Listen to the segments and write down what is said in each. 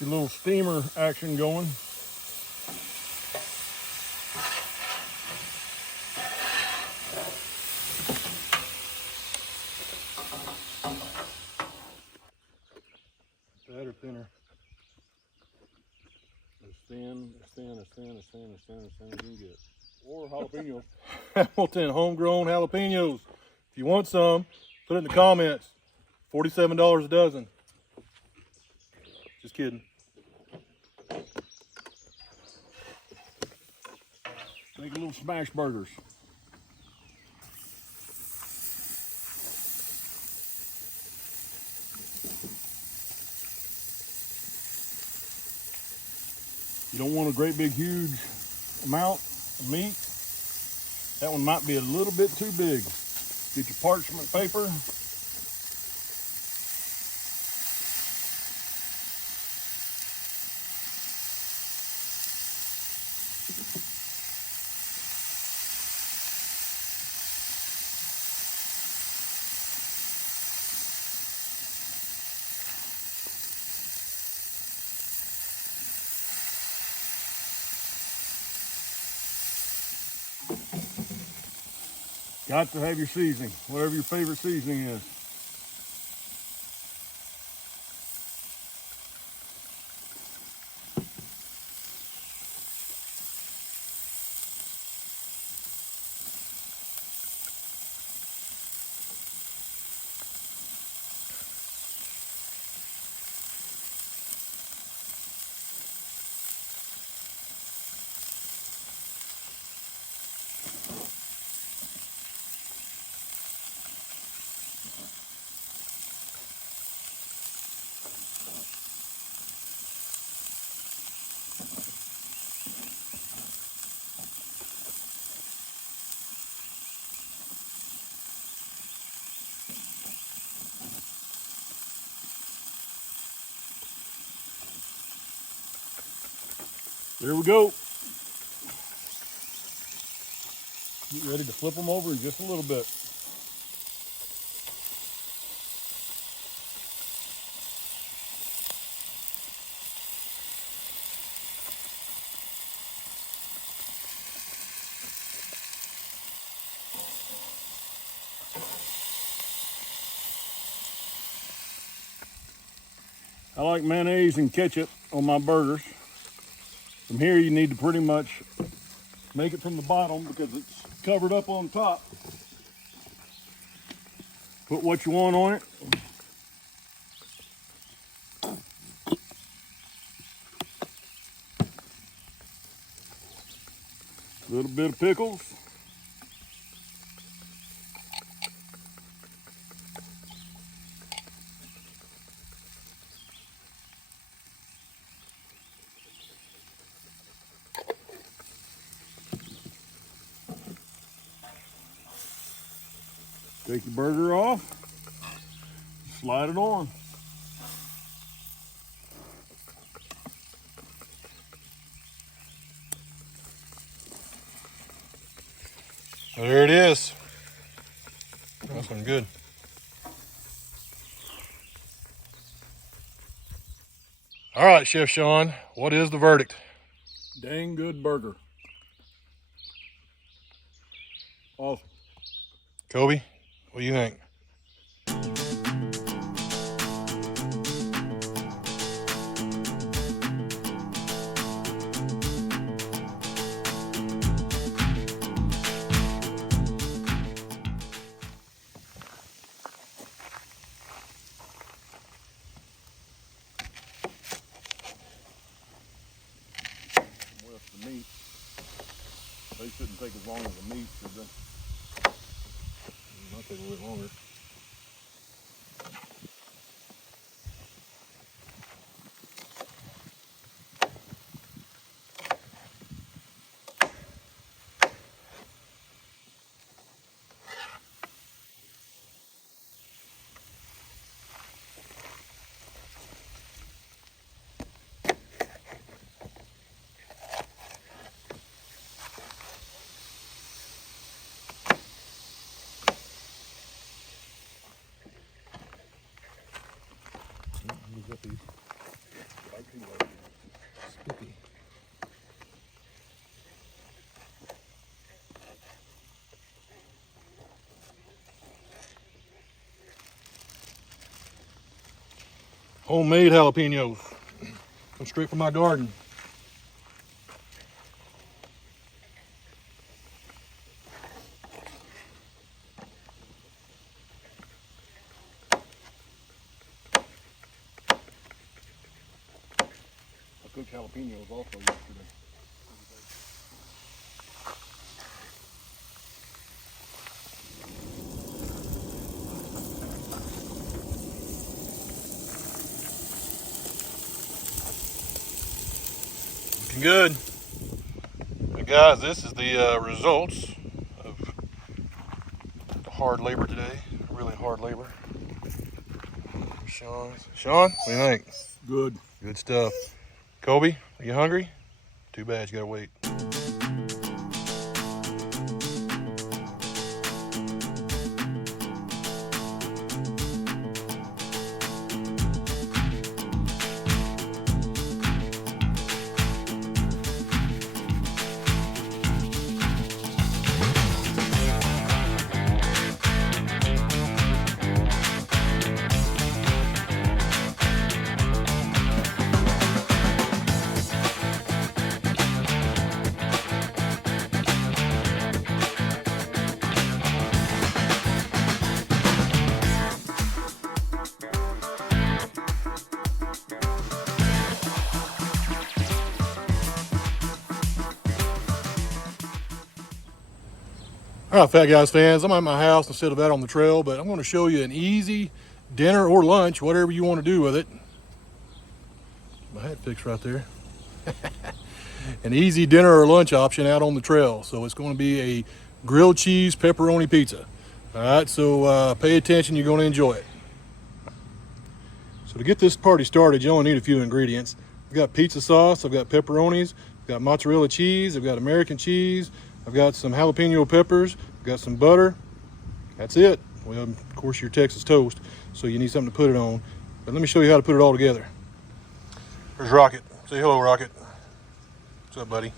Get a little steamer action going. That or thinner. As thin as you can get. Or jalapenos. Hamilton homegrown jalapenos. If you want some, put it in the comments. $47 a dozen. Just kidding. Make a little smash burgers. You don't want a great big huge amount of meat. That one might be a little bit too big. Get your parchment paper. Got to have your seasoning, whatever your favorite seasoning is. There we go. Get ready to flip them over in just a little bit. I like mayonnaise and ketchup on my burgers. From here, you need to pretty much make it from the bottom because it's covered up on top. Put what you want on it. A little bit of pickles. Take your burger off, slide it on. Well, there it is. That's one good. All right, Chef Sean, what is the verdict? Dang good burger. Awesome. Kobe, what do you think? With the meat, they shouldn't take as long as the meat, should they? Might take a little bit longer. Homemade jalapenos. Come straight from my garden. I cooked jalapenos also yesterday. Looking good. Hey guys, this is the results of the hard labor today. Really hard labor. Sean, what do you think? Good. Good stuff. Kobe, are you hungry? Too bad, you gotta wait. All right, Fat Guys fans, I'm at my house instead of out on the trail, but I'm going to show you an easy dinner or lunch, whatever you want to do with it. My hat fixed right there. An easy dinner or lunch option out on the trail. So it's going to be a grilled cheese pepperoni pizza. All right, so pay attention, you're going to enjoy it. So to get this party started, you only need a few ingredients. I've got pizza sauce, I've got pepperonis, I've got mozzarella cheese, I've got American cheese, I've got some jalapeno peppers, I've got some butter. That's it. Well, of course, your Texas toast, so you need something to put it on. But let me show you how to put it all together. There's Rocket. Say hello, Rocket. What's up, buddy?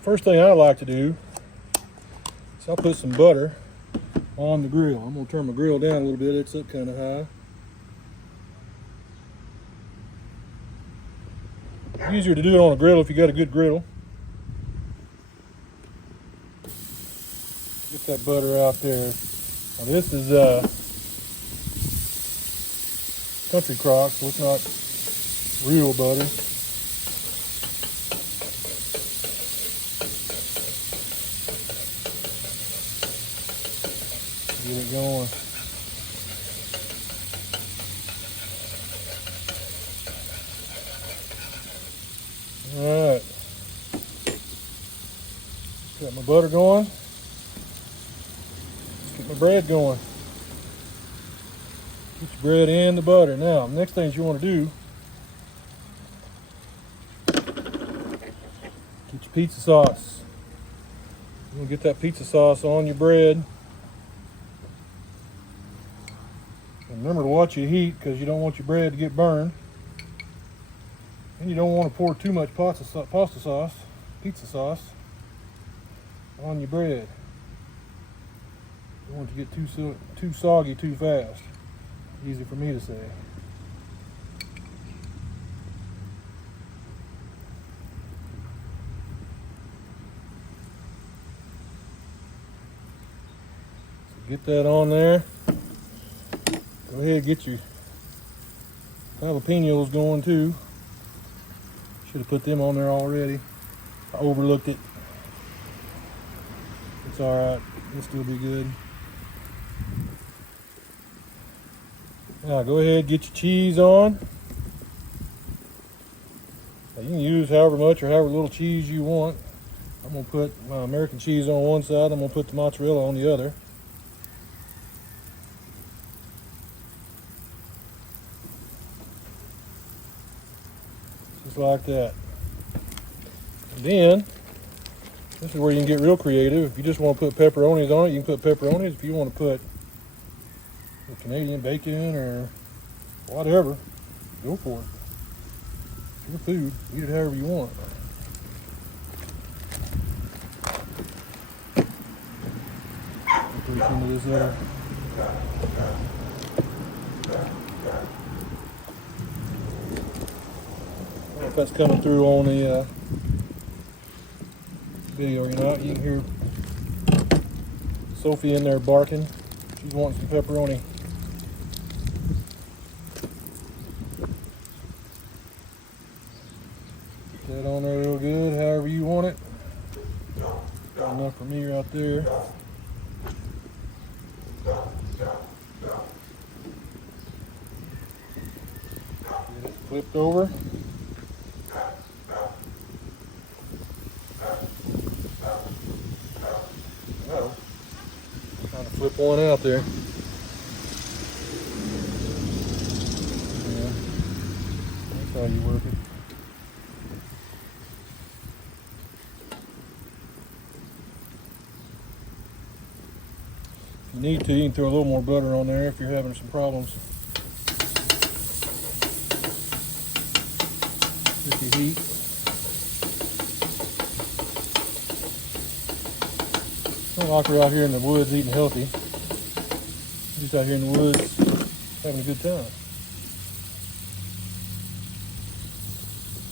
First thing I like to do is I'll put some butter on the grill. I'm going to turn my grill down a little bit. It's up kind of high. Easier to do it on a grill if you got a good grill. Get that butter out there. Now this is country crock, so it's not real butter. Get it going. All right, got my butter going. Let's get my bread going. Get your bread and the butter. Now, the next thing you want to do, get your pizza sauce. You're gonna get that pizza sauce on your bread. And remember to watch your heat because you don't want your bread to get burned. And you don't want to pour too much pizza sauce, on your bread. You don't want it to get too soggy too fast. Easy for me to say. So get that on there. Go ahead and get your jalapenos going too. Should have put them on there already. I overlooked it. It's alright. It'll still be good. Now go ahead and get your cheese on. Now you can use however much or however little cheese you want. I'm going to put my American cheese on one side. I'm going to put the mozzarella on the other. Just like that. And then, this is where you can get real creative. If you just want to put pepperonis on it, you can put pepperonis. If you want to put Canadian bacon or whatever, go for it. It's your food. Eat it however you want. Put some of this I don't know if that's coming through on the video or not. You can hear Sophie in there barking. She's wanting some pepperoni. Put that on there real good, however you want it. Got enough for me right there. Get it flipped over. Oh, trying to flip one out there. Yeah, that's how you work it. If you need to, you can throw a little more butter on there if you're having some problems with your heat. It's not like we're out here in the woods eating healthy. We're just out here in the woods having a good time.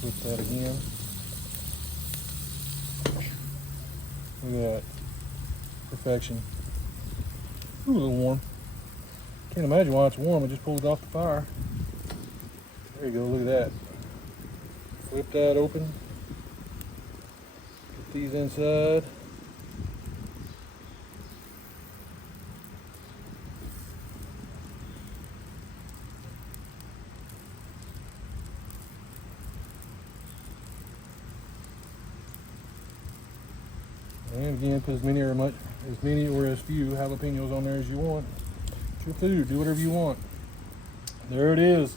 Flip that again. Look at that. Perfection. Ooh, a little warm. Can't imagine why it's warm. I just pulled it off the fire. There you go, look at that. Flip that open. Put these inside. And again, put as many or as few jalapenos on there as you want. It's your food. Do whatever you want. There it is.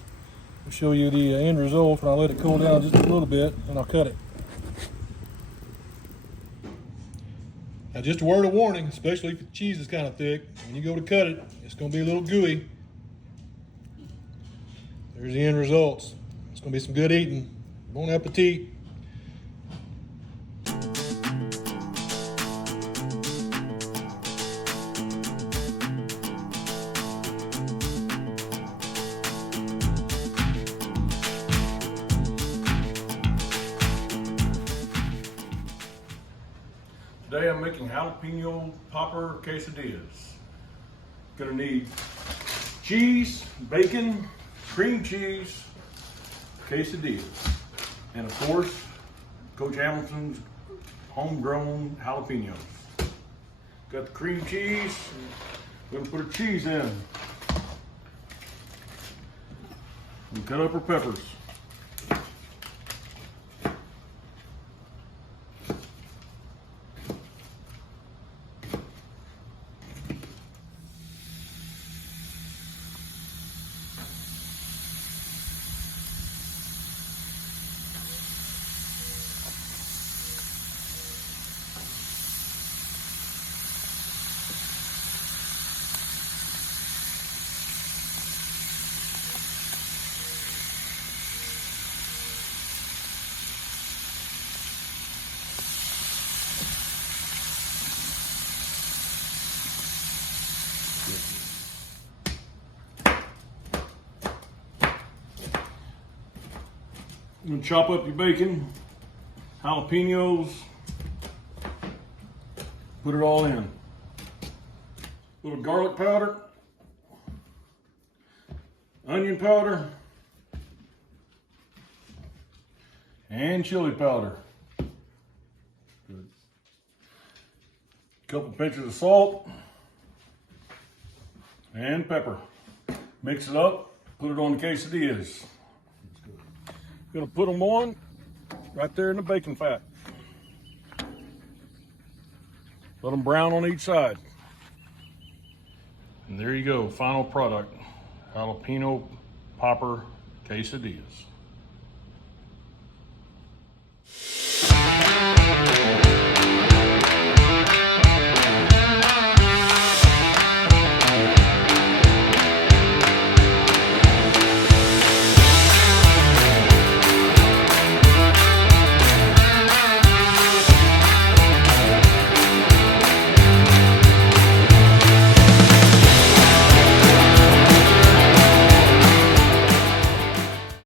I'll show you the end result when I let it cool down just a little bit, and I'll cut it. Now, just a word of warning, especially if the cheese is kind of thick, when you go to cut it, it's going to be a little gooey. There's the end results. It's going to be some good eating. Bon appetit. Today I'm making jalapeno popper quesadillas. Gonna need cheese, bacon, cream cheese, quesadillas, and of course, Coach Hamilton's homegrown jalapenos. Got the cream cheese. Gonna put our cheese in. And cut up our peppers. You're gonna chop up your bacon, jalapenos, put it all in. A little garlic powder, onion powder, and chili powder. Good. A couple pinches of salt and pepper. Mix it up, put it on the quesadillas. Gonna put them on right there in the bacon fat. Let them brown on each side. And there you go, final product, jalapeno popper quesadillas.